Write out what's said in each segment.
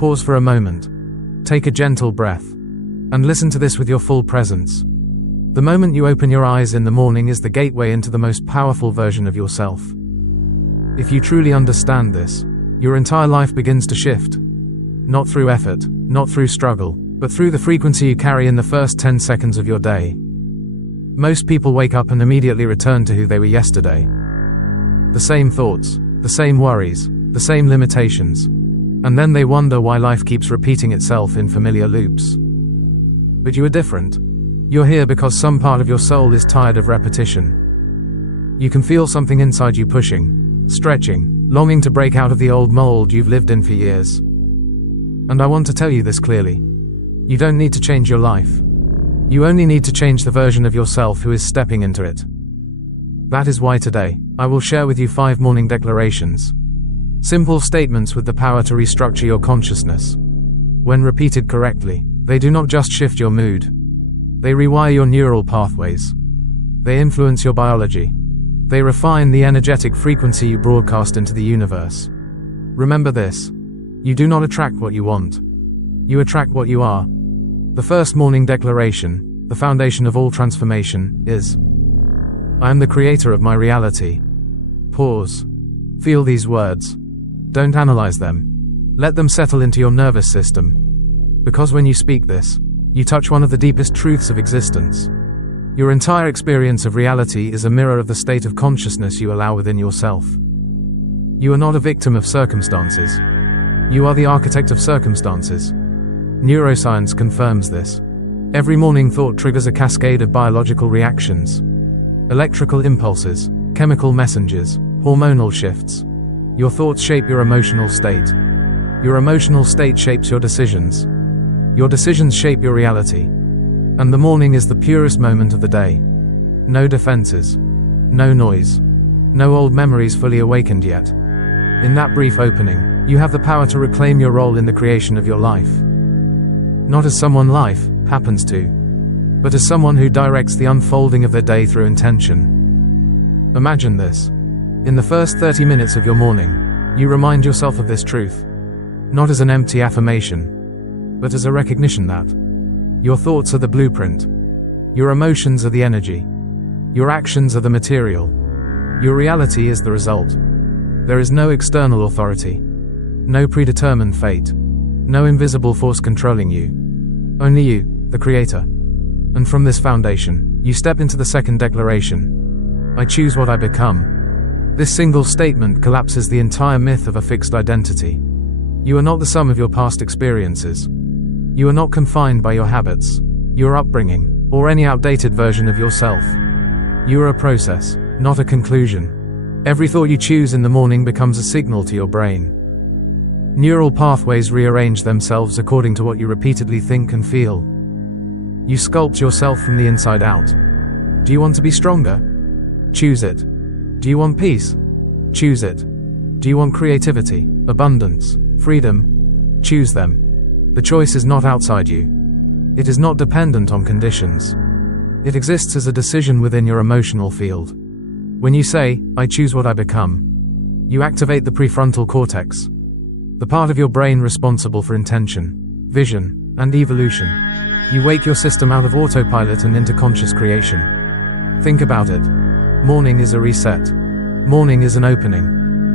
Pause for a moment. Take a gentle breath. And listen to this with your full presence. The moment you open your eyes in the morning is the gateway into the most powerful version of yourself. If you truly understand this, your entire life begins to shift. Not through effort, not through struggle, but through the frequency you carry in the first 10 seconds of your day. Most people wake up and immediately return to who they were yesterday. The same thoughts, the same worries, the same limitations. And then they wonder why life keeps repeating itself in familiar loops. But you are different. You're here because some part of your soul is tired of repetition. You can feel something inside you pushing, stretching, longing to break out of the old mold you've lived in for years. And I want to tell you this clearly. You don't need to change your life. You only need to change the version of yourself who is stepping into it. That is why today, I will share with you 5 morning declarations. Simple statements with the power to restructure your consciousness. When repeated correctly, they do not just shift your mood. They rewire your neural pathways. They influence your biology. They refine the energetic frequency you broadcast into the universe. Remember this. You do not attract what you want. You attract what you are. The first morning declaration, the foundation of all transformation, is: I am the creator of my reality. Pause. Feel these words. Don't analyze them. Let them settle into your nervous system. Because when you speak this, you touch one of the deepest truths of existence. Your entire experience of reality is a mirror of the state of consciousness you allow within yourself. You are not a victim of circumstances. You are the architect of circumstances. Neuroscience confirms this. Every morning thought triggers a cascade of biological reactions. Electrical impulses, chemical messengers, hormonal shifts. Your thoughts shape your emotional state. Your emotional state shapes your decisions. Your decisions shape your reality. And the morning is the purest moment of the day. No defenses. No noise. No old memories fully awakened yet. In that brief opening, you have the power to reclaim your role in the creation of your life. Not as someone life happens to, but as someone who directs the unfolding of their day through intention. Imagine this. In the first 30 minutes of your morning, you remind yourself of this truth. Not as an empty affirmation, but as a recognition that your thoughts are the blueprint. Your emotions are the energy. Your actions are the material. Your reality is the result. There is no external authority. No predetermined fate. No invisible force controlling you. Only you, the creator. And from this foundation, you step into the second declaration. I choose what I become. This single statement collapses the entire myth of a fixed identity. You are not the sum of your past experiences. You are not confined by your habits, your upbringing, or any outdated version of yourself. You are a process, not a conclusion. Every thought you choose in the morning becomes a signal to your brain. Neural pathways rearrange themselves according to what you repeatedly think and feel. You sculpt yourself from the inside out. Do you want to be stronger? Choose it. Do you want peace? Choose it. Do you want creativity, abundance, freedom? Choose them. The choice is not outside you. It is not dependent on conditions. It exists as a decision within your emotional field. When you say, I choose what I become, you activate the prefrontal cortex, the part of your brain responsible for intention, vision, and evolution. You wake your system out of autopilot and into conscious creation. Think about it. Morning is a reset. Morning is an opening.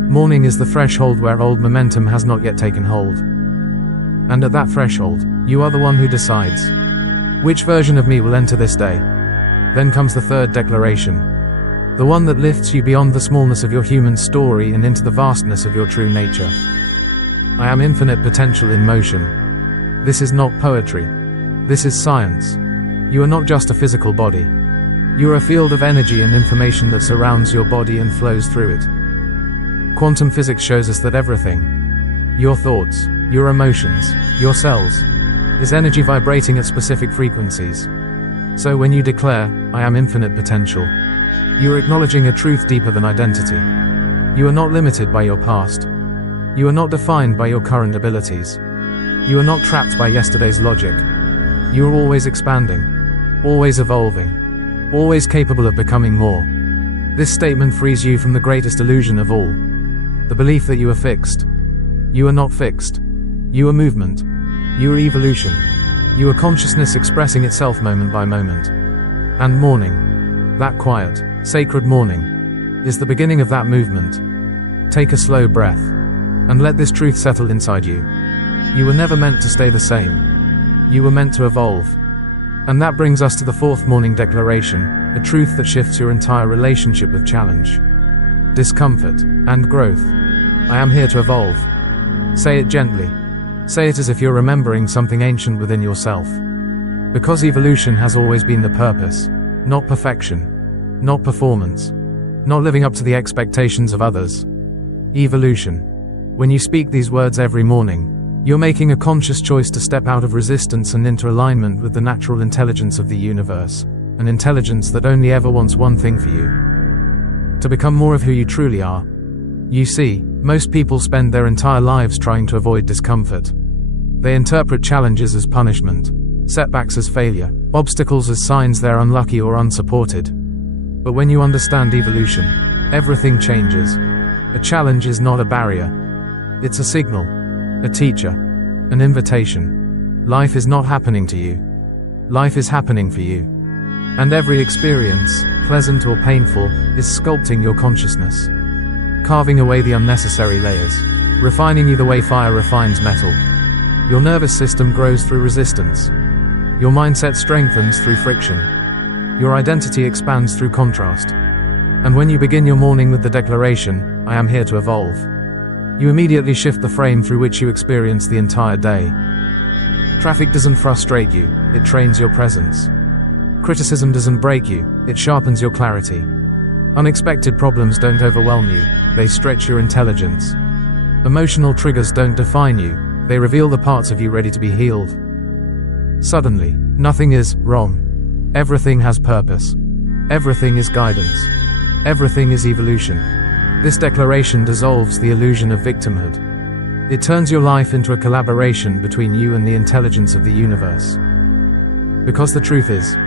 Morning is the threshold where old momentum has not yet taken hold. And at that threshold, you are the one who decides. Which version of me will enter this day? Then comes the third declaration. The one that lifts you beyond the smallness of your human story and into the vastness of your true nature. I am infinite potential in motion. This is not poetry. This is science. You are not just a physical body. You are a field of energy and information that surrounds your body and flows through it. Quantum physics shows us that everything, your thoughts, your emotions, your cells, is energy vibrating at specific frequencies. So when you declare, I am infinite potential, you are acknowledging a truth deeper than identity. You are not limited by your past. You are not defined by your current abilities. You are not trapped by yesterday's logic. You are always expanding, always evolving, always capable of becoming more. This statement frees you from the greatest illusion of all, the belief that you are fixed. You are not fixed. You are movement. You are evolution. You are consciousness expressing itself moment by moment. And morning, that quiet, sacred morning, is the beginning of that movement. Take a slow breath, and let this truth settle inside you. You were never meant to stay the same. You were meant to evolve. And that brings us to the fourth morning declaration, a truth that shifts your entire relationship with challenge, discomfort, and growth. I am here to evolve. Say it gently. Say it as if you're remembering something ancient within yourself. Because evolution has always been the purpose, not perfection, not performance, not living up to the expectations of others. Evolution. When you speak these words every morning, you're making a conscious choice to step out of resistance and into alignment with the natural intelligence of the universe, an intelligence that only ever wants one thing for you: to become more of who you truly are. You see, most people spend their entire lives trying to avoid discomfort. They interpret challenges as punishment, setbacks as failure, obstacles as signs they're unlucky or unsupported. But when you understand evolution, everything changes. A challenge is not a barrier. It's a signal, a teacher, an invitation. Life is not happening to you. Life is happening for you. And every experience, pleasant or painful, is sculpting your consciousness, carving away the unnecessary layers, refining you the way fire refines metal. Your nervous system grows through resistance. Your mindset strengthens through friction. Your identity expands through contrast. And when you begin your morning with the declaration, I am here to evolve, you immediately shift the frame through which you experience the entire day. Traffic doesn't frustrate you, it trains your presence. Criticism doesn't break you, it sharpens your clarity. Unexpected problems don't overwhelm you, they stretch your intelligence. Emotional triggers don't define you, they reveal the parts of you ready to be healed. Suddenly, nothing is wrong. Everything has purpose. Everything is guidance. Everything is evolution. This declaration dissolves the illusion of victimhood. It turns your life into a collaboration between you and the intelligence of the universe. Because the truth is,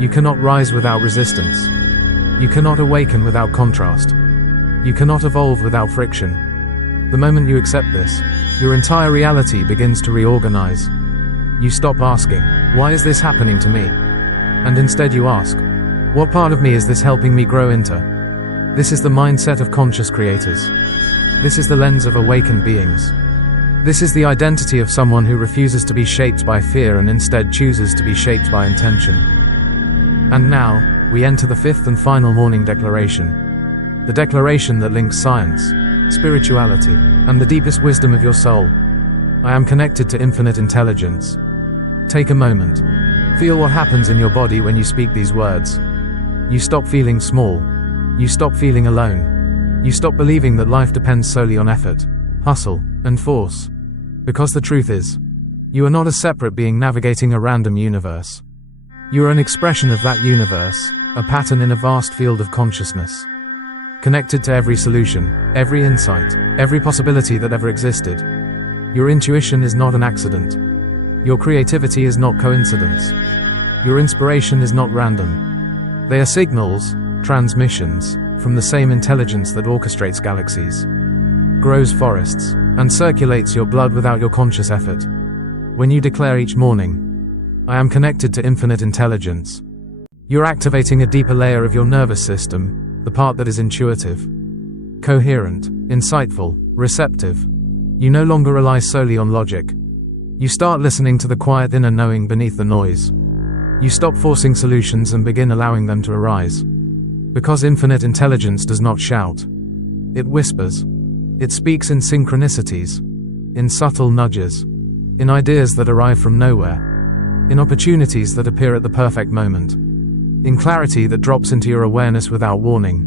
you cannot rise without resistance. You cannot awaken without contrast. You cannot evolve without friction. The moment you accept this, your entire reality begins to reorganize. You stop asking, why is this happening to me? And instead you ask, what part of me is this helping me grow into? This is the mindset of conscious creators. This is the lens of awakened beings. This is the identity of someone who refuses to be shaped by fear and instead chooses to be shaped by intention. And now, we enter the fifth and final morning declaration. The declaration that links science, spirituality, and the deepest wisdom of your soul. I am connected to infinite intelligence. Take a moment. Feel what happens in your body when you speak these words. You stop feeling small. You stop feeling alone. You stop believing that life depends solely on effort, hustle, and force. Because the truth is, you are not a separate being navigating a random universe. You are an expression of that universe, a pattern in a vast field of consciousness. Connected to every solution, every insight, every possibility that ever existed. Your intuition is not an accident. Your creativity is not coincidence. Your inspiration is not random. They are signals, transmissions, from the same intelligence that orchestrates galaxies, grows forests, and circulates your blood without your conscious effort. When you declare each morning, I am connected to infinite intelligence, you're activating a deeper layer of your nervous system, the part that is intuitive, coherent, insightful, receptive. You no longer rely solely on logic. You start listening to the quiet inner knowing beneath the noise. You stop forcing solutions and begin allowing them to arise. Because infinite intelligence does not shout. It whispers. It speaks in synchronicities, in subtle nudges, in ideas that arrive from nowhere, in opportunities that appear at the perfect moment, in clarity that drops into your awareness without warning.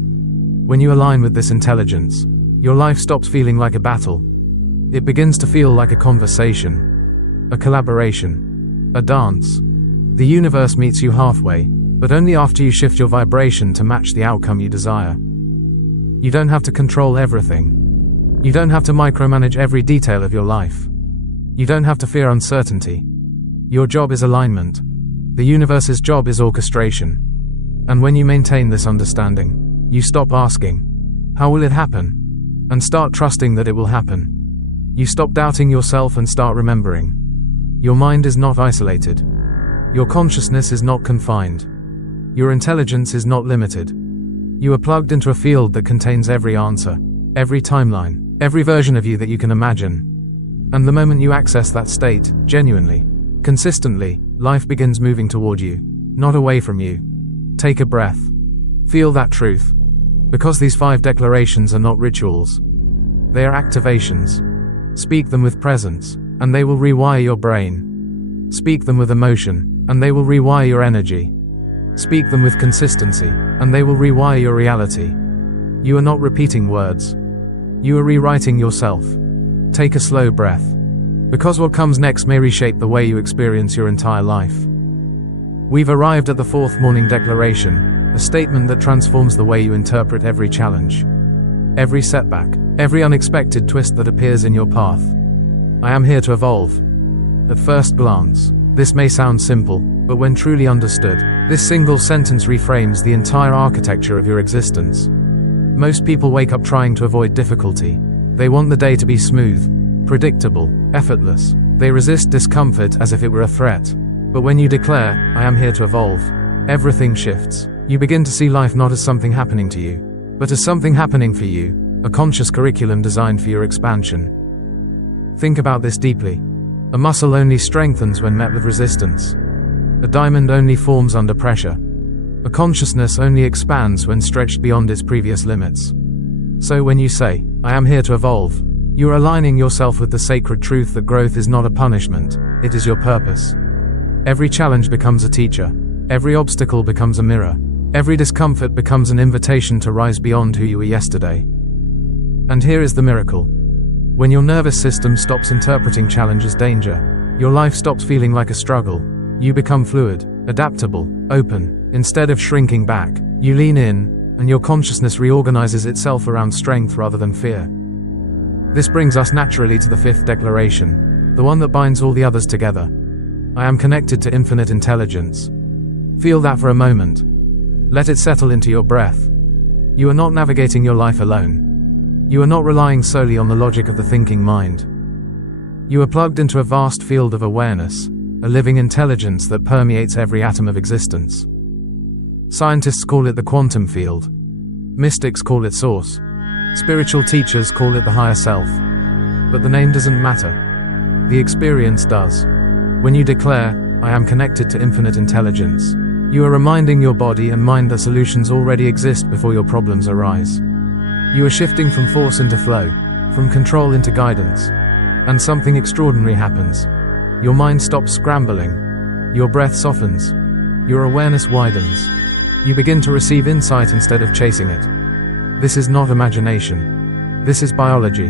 When you align with this intelligence, your life stops feeling like a battle. It begins to feel like a conversation, a collaboration, a dance. The universe meets you halfway, but only after you shift your vibration to match the outcome you desire. You don't have to control everything. You don't have to micromanage every detail of your life. You don't have to fear uncertainty. Your job is alignment. The universe's job is orchestration. And when you maintain this understanding, you stop asking, how will it happen? And start trusting that it will happen. You stop doubting yourself and start remembering. Your mind is not isolated. Your consciousness is not confined. Your intelligence is not limited. You are plugged into a field that contains every answer, every timeline, every version of you that you can imagine. And the moment you access that state, genuinely, consistently, life begins moving toward you, not away from you. Take a breath. Feel that truth. Because these 5 declarations are not rituals. They are activations. Speak them with presence, and they will rewire your brain. Speak them with emotion, and they will rewire your energy. Speak them with consistency, and they will rewire your reality. You are not repeating words. You are rewriting yourself. Take a slow breath. Because what comes next may reshape the way you experience your entire life. We've arrived at the 4th morning declaration, a statement that transforms the way you interpret every challenge, every setback, every unexpected twist that appears in your path. I am here to evolve. At first glance, this may sound simple, but when truly understood, this single sentence reframes the entire architecture of your existence. Most people wake up trying to avoid difficulty. They want the day to be smooth, predictable, effortless. They resist discomfort as if it were a threat. But when you declare, I am here to evolve, everything shifts. You begin to see life not as something happening to you, but as something happening for you, a conscious curriculum designed for your expansion. Think about this deeply. A muscle only strengthens when met with resistance. A diamond only forms under pressure. A consciousness only expands when stretched beyond its previous limits. So when you say, I am here to evolve, you are aligning yourself with the sacred truth that growth is not a punishment, it is your purpose. Every challenge becomes a teacher. Every obstacle becomes a mirror. Every discomfort becomes an invitation to rise beyond who you were yesterday. And here is the miracle. When your nervous system stops interpreting challenge as danger, your life stops feeling like a struggle. You become fluid, adaptable, open. Instead of shrinking back, you lean in, and your consciousness reorganizes itself around strength rather than fear. This brings us naturally to the 5th declaration, the one that binds all the others together. I am connected to infinite intelligence. Feel that for a moment. Let it settle into your breath. You are not navigating your life alone. You are not relying solely on the logic of the thinking mind. You are plugged into a vast field of awareness, a living intelligence that permeates every atom of existence. Scientists call it the quantum field. Mystics call it source. Spiritual teachers call it the higher self. But the name doesn't matter. The experience does. When you declare, I am connected to infinite intelligence, you are reminding your body and mind that solutions already exist before your problems arise. You are shifting from force into flow, from control into guidance. And something extraordinary happens. Your mind stops scrambling. Your breath softens. Your awareness widens. You begin to receive insight instead of chasing it. This is not imagination. This is biology.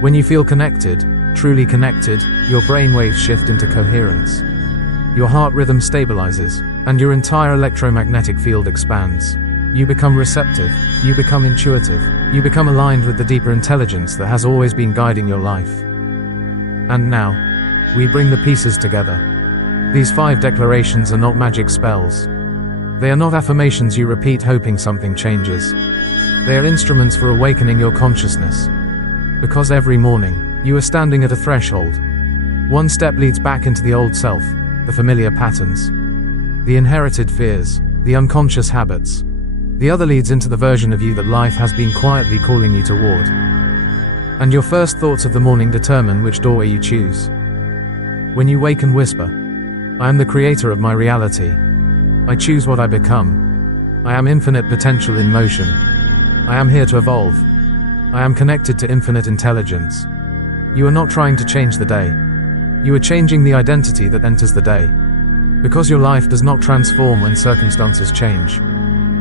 When you feel connected, truly connected, your brainwaves shift into coherence. Your heart rhythm stabilizes, and your entire electromagnetic field expands. You become receptive, you become intuitive, you become aligned with the deeper intelligence that has always been guiding your life. And now, we bring the pieces together. These 5 declarations are not magic spells. They are not affirmations you repeat hoping something changes. They are instruments for awakening your consciousness. Because every morning, you are standing at a threshold. One step leads back into the old self, the familiar patterns, the inherited fears, the unconscious habits. The other leads into the version of you that life has been quietly calling you toward. And your first thoughts of the morning determine which doorway you choose. When you wake and whisper, I am the creator of my reality. I choose what I become. I am infinite potential in motion. I am here to evolve. I am connected to infinite intelligence. You are not trying to change the day. You are changing the identity that enters the day. Because your life does not transform when circumstances change.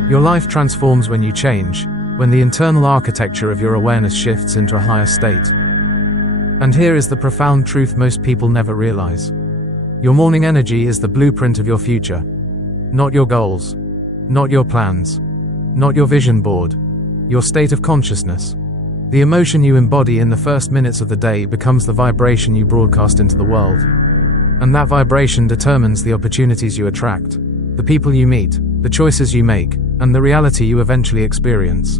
Your life transforms when you change, when the internal architecture of your awareness shifts into a higher state. And here is the profound truth most people never realize. Your morning energy is the blueprint of your future. Not your goals. Not your plans. Not your vision board. Your state of consciousness. The emotion you embody in the first minutes of the day becomes the vibration you broadcast into the world. And that vibration determines the opportunities you attract, the people you meet, the choices you make, and the reality you eventually experience.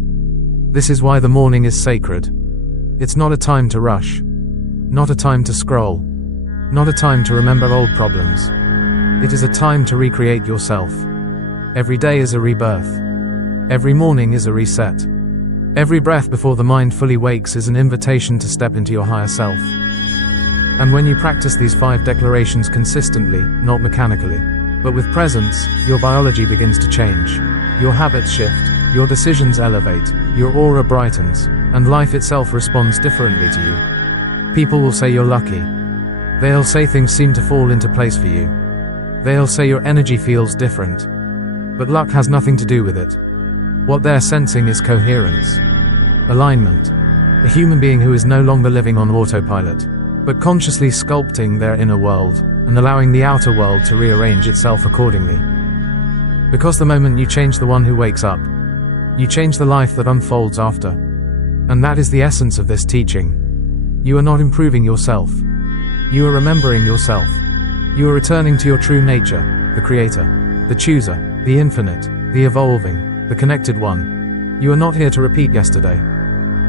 This is why the morning is sacred. It's not a time to rush. Not a time to scroll. Not a time to remember old problems. It is a time to recreate yourself. Every day is a rebirth. Every morning is a reset. Every breath before the mind fully wakes is an invitation to step into your higher self. And when you practice these 5 declarations consistently, not mechanically, but with presence, your biology begins to change. Your habits shift, your decisions elevate, your aura brightens, and life itself responds differently to you. People will say you're lucky. They'll say things seem to fall into place for you. They'll say your energy feels different. But luck has nothing to do with it. What they're sensing is coherence, alignment, a human being who is no longer living on autopilot, but consciously sculpting their inner world and allowing the outer world to rearrange itself accordingly. Because the moment you change the one who wakes up, you change the life that unfolds after. And that is the essence of this teaching. You are not improving yourself. You are remembering yourself. You are returning to your true nature, the creator, the chooser, the infinite, the evolving, the connected one. You are not here to repeat yesterday.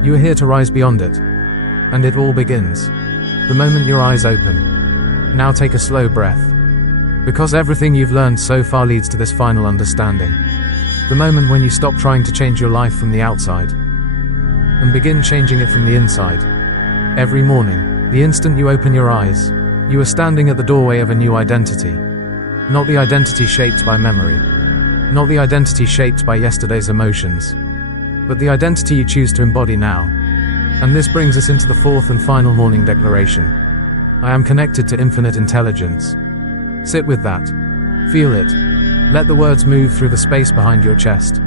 You are here to rise beyond it. And it all begins the moment your eyes open. Now take a slow breath. Because everything you've learned so far leads to this final understanding. The moment when you stop trying to change your life from the outside and begin changing it from the inside. Every morning, the instant you open your eyes, you are standing at the doorway of a new identity. Not the identity shaped by memory. Not the identity shaped by yesterday's emotions. But the identity you choose to embody now. And this brings us into the 4th and final morning declaration. I am connected to infinite intelligence. Sit with that. Feel it. Let the words move through the space behind your chest.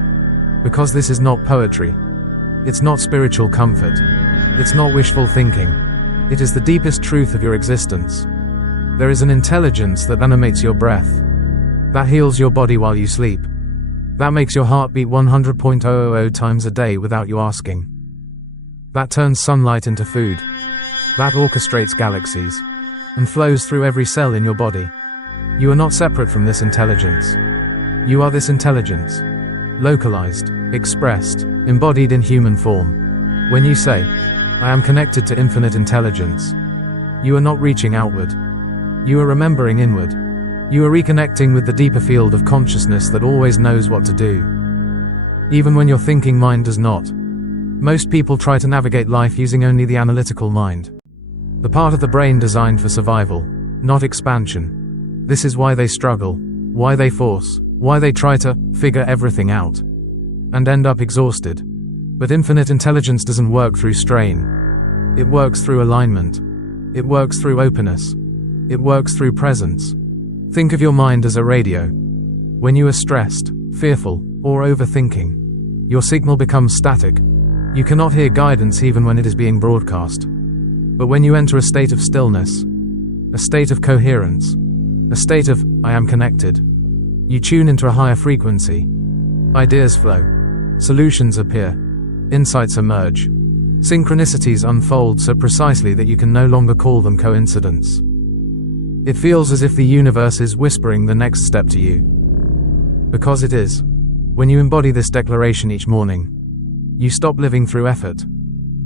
Because this is not poetry. It's not spiritual comfort. It's not wishful thinking. It is the deepest truth of your existence. There is an intelligence that animates your breath. That heals your body while you sleep. That makes your heart beat 100.000 times a day without you asking. That turns sunlight into food. That orchestrates galaxies and flows through every cell in your body. You are not separate from this intelligence. You are this intelligence. Localized, expressed, embodied in human form. When you say, I am connected to infinite intelligence, you are not reaching outward. You are remembering inward. You are reconnecting with the deeper field of consciousness that always knows what to do, even when your thinking mind does not. Most people try to navigate life using only the analytical mind, the part of the brain designed for survival, not expansion. This is why they struggle, why they force, why they try to figure everything out, and end up exhausted. But infinite intelligence doesn't work through strain. It works through alignment. It works through openness. It works through presence. Think of your mind as a radio. When you are stressed, fearful, or overthinking, your signal becomes static. You cannot hear guidance even when it is being broadcast. But when you enter a state of stillness, a state of coherence, a state of, I am connected, you tune into a higher frequency. Ideas flow. Solutions appear. Insights emerge. Synchronicities unfold so precisely that you can no longer call them coincidence. It feels as if the universe is whispering the next step to you. Because it is. When you embody this declaration each morning, you stop living through effort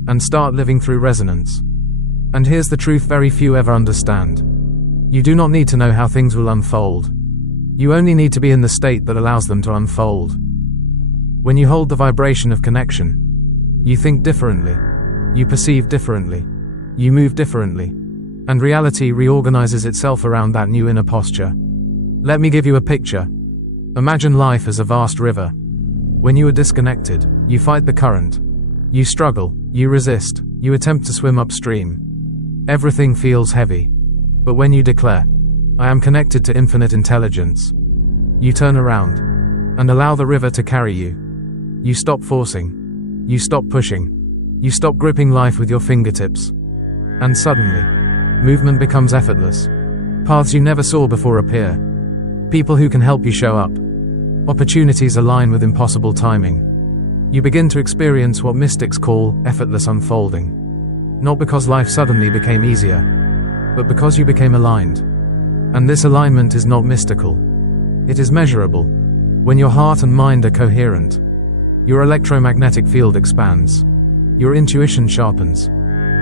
and start living through resonance. And here's the truth very few ever understand. You do not need to know how things will unfold. You only need to be in the state that allows them to unfold. When you hold the vibration of connection, you think differently, you perceive differently, you move differently. And reality reorganizes itself around that new inner posture. Let me give you a picture. Imagine life as a vast river. When you are disconnected, you fight the current. You struggle, you resist, you attempt to swim upstream. Everything feels heavy. But when you declare, I am connected to infinite intelligence, you turn around and allow the river to carry you. You stop forcing. You stop pushing. You stop gripping life with your fingertips. And suddenly, movement becomes effortless. Paths you never saw before appear. People who can help you show up. Opportunities align with impossible timing. You begin to experience what mystics call effortless unfolding. Not because life suddenly became easier, but because you became aligned. And this alignment is not mystical. It is measurable. When your heart and mind are coherent, your electromagnetic field expands. Your intuition sharpens.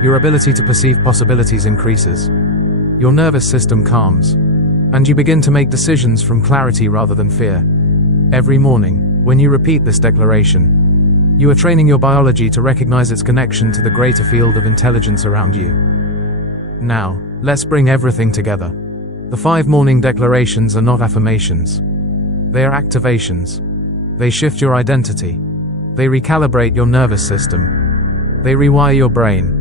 Your ability to perceive possibilities increases. Your nervous system calms. And you begin to make decisions from clarity rather than fear. Every morning, when you repeat this declaration, you are training your biology to recognize its connection to the greater field of intelligence around you. Now, let's bring everything together. The 5 morning declarations are not affirmations. They are activations. They shift your identity. They recalibrate your nervous system. They rewire your brain.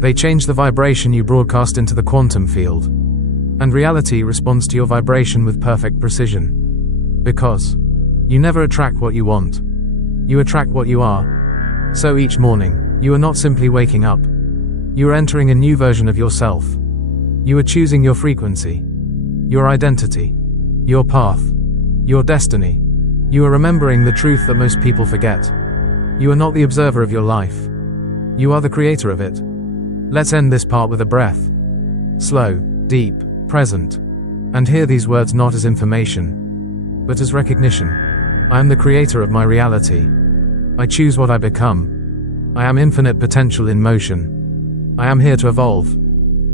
They change the vibration you broadcast into the quantum field. And reality responds to your vibration with perfect precision. Because you never attract what you want. You attract what you are. So each morning, you are not simply waking up. You are entering a new version of yourself. You are choosing your frequency, your identity, your path, your destiny. You are remembering the truth that most people forget. You are not the observer of your life. You are the creator of it. Let's end this part with a breath. Slow, deep, present. And hear these words not as information, but as recognition. I am the creator of my reality. I choose what I become. I am infinite potential in motion. I am here to evolve.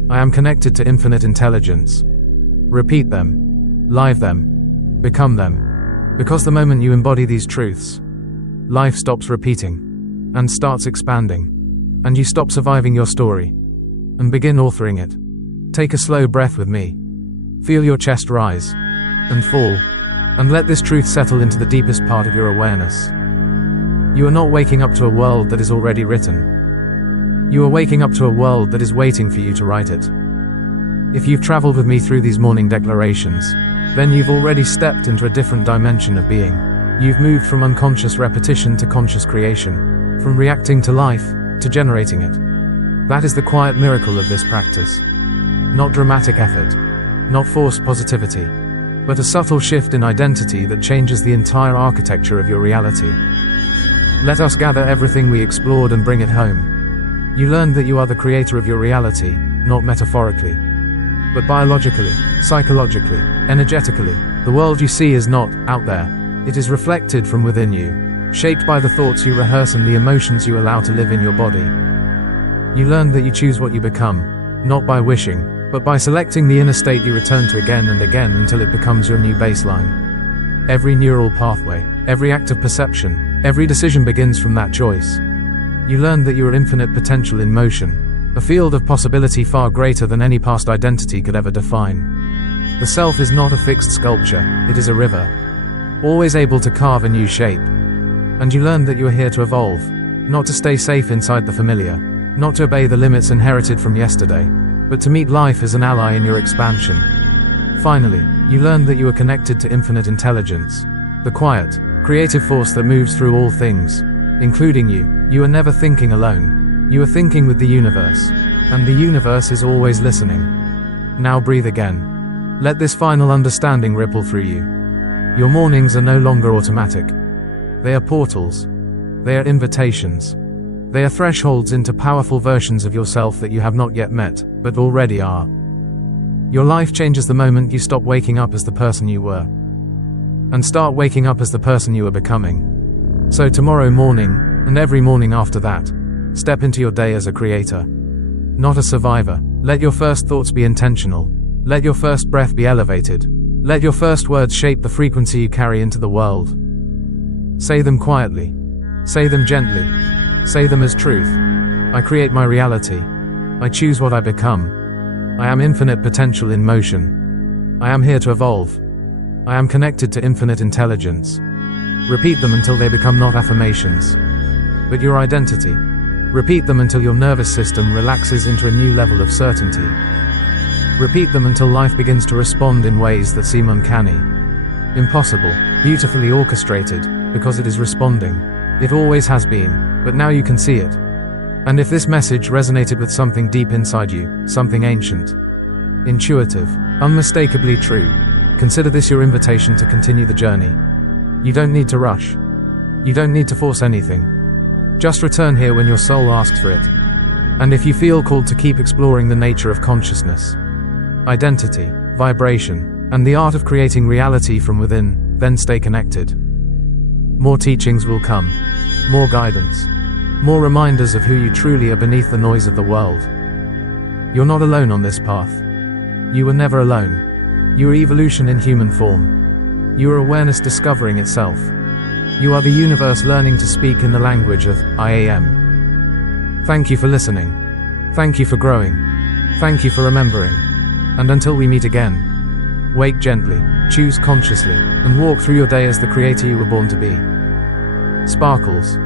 I am connected to infinite intelligence. Repeat them. Live them. Become them. Because the moment you embody these truths, life stops repeating and starts expanding. And you stop surviving your story and begin authoring it. Take a slow breath with me. Feel your chest rise and fall, and let this truth settle into the deepest part of your awareness. You are not waking up to a world that is already written. You are waking up to a world that is waiting for you to write it. If you've traveled with me through these morning declarations, then you've already stepped into a different dimension of being. You've moved from unconscious repetition to conscious creation, from reacting to life to generating it. That is the quiet miracle of this practice. Not dramatic effort, not forced positivity, but a subtle shift in identity that changes the entire architecture of your reality. Let us gather everything we explored and bring it home. You learned that you are the creator of your reality, not metaphorically, but biologically, psychologically, energetically. The world you see is not out there. It is reflected from within you, shaped by the thoughts you rehearse and the emotions you allow to live in your body. You learned that you choose what you become, not by wishing, but by selecting the inner state you return to again and again until it becomes your new baseline. Every neural pathway, every act of perception, every decision begins from that choice. You learned that you are infinite potential in motion, a field of possibility far greater than any past identity could ever define. The self is not a fixed sculpture, it is a river, always able to carve a new shape. And you learned that you are here to evolve, not to stay safe inside the familiar, not to obey the limits inherited from yesterday, but to meet life as an ally in your expansion. Finally, you learned that you are connected to infinite intelligence, the quiet, creative force that moves through all things, including you. You are never thinking alone. You are thinking with the universe, and the universe is always listening. Now breathe again. Let this final understanding ripple through you. Your mornings are no longer automatic. They are portals. They are invitations. They are thresholds into powerful versions of yourself that you have not yet met, but already are. Your life changes the moment you stop waking up as the person you were, and start waking up as the person you are becoming. So tomorrow morning, and every morning after that, step into your day as a creator, not a survivor. Let your first thoughts be intentional. Let your first breath be elevated. Let your first words shape the frequency you carry into the world. Say them quietly. Say them gently. Say them as truth. I create my reality. I choose what I become. I am infinite potential in motion. I am here to evolve. I am connected to infinite intelligence. Repeat them until they become not affirmations, but your identity. Repeat them until your nervous system relaxes into a new level of certainty. Repeat them until life begins to respond in ways that seem uncanny, impossible, beautifully orchestrated, because it is responding. It always has been, but now you can see it. And if this message resonated with something deep inside you, something ancient, intuitive, unmistakably true, consider this your invitation to continue the journey. You don't need to rush. You don't need to force anything. Just return here when your soul asks for it. And if you feel called to keep exploring the nature of consciousness, identity, vibration, and the art of creating reality from within, then stay connected. More teachings will come. More guidance. More reminders of who you truly are beneath the noise of the world. You're not alone on this path. You were never alone. You are evolution in human form. You are awareness discovering itself. You are the universe learning to speak in the language of I am. Thank you for listening. Thank you for growing. Thank you for remembering. And until we meet again, wake gently, choose consciously, and walk through your day as the creator you were born to be. Sparkles.